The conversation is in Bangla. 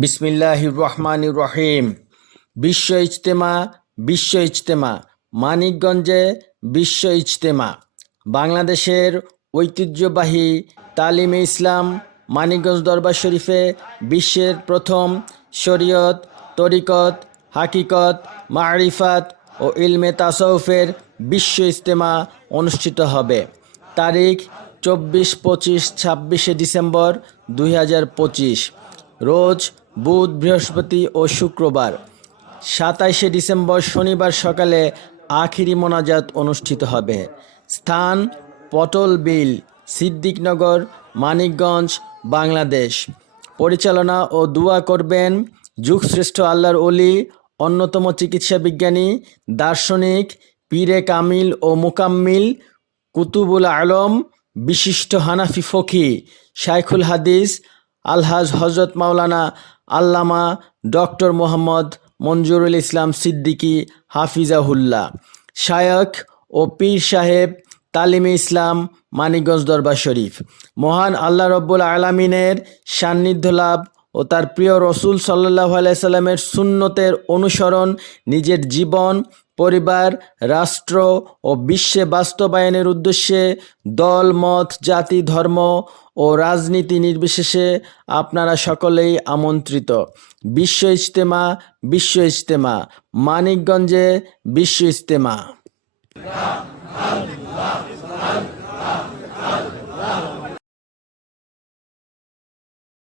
বিসমিল্লাহির রহমানির রহিম। বিশ্ব ইজতেমা মানিকগঞ্জে বিশ্ব ইজতেমা বাংলাদেশের ঐতিহ্যবাহী তালিমে ইসলাম মানিকগঞ্জ দরবার শরীফে বিশ্বের প্রথম শরীয়ত, তরিকত, হাকিকত, মারিফাত ও ইলমে তাসাউফের বিশ্ব ইজতেমা অনুষ্ঠিত হবে। তারিখ 24, 25, 26 ডিসেম্বর 2025, রোজ বুধ, বৃহস্পতি ও শুক্রবার। 27 ডিসেম্বর শনিবার সকালে আখিরি মোনাজাত অনুষ্ঠিত হবে। স্থান পটল বিল, সিদ্দিকনগর, মানিকগঞ্জ, বাংলাদেশ। পরিচালনা ও দুয়া করবেন যুগশ্রেষ্ঠ আল্লাহর ওলি, অন্যতম চিকিৎসা বিজ্ঞানী, দার্শনিক, পীরে কামিল ও মুকাম্মিল, কুতুবুল আলম, বিশিষ্ট হানাফি ফকি, শাইখুল হাদিস আলহাজ হজরত মাওলানা আল্লামা ডক্টর মোহাম্মদ মঞ্জুরুল ইসলাম সিদ্দিকী হাফিজাহুল্লাহ, শায়খ ও পীর সাহেব তালিমে ইসলাম মানিকগঞ্জ দরবার শরীফ। মহান আল্লাহ রব্বুল আলামিনের সান্নিধ্য লাভ ও তার প্রিয় রসুল সাল্লাল্লাহু আলাইহি সাল্লামের সুন্নতের অনুসরণ নিজের জীবন, পরিবার, রাষ্ট্র ও বিশ্বে বাস্তবায়নের উদ্দেশ্যে দল, মত, জাতি, ধর্ম ও রাজনীতি নির্বিশেষে আপনারা সকলেই আমন্ত্রিত। বিশ্ব ইজতেমা মানিকগঞ্জে বিশ্ব ইজতেমা।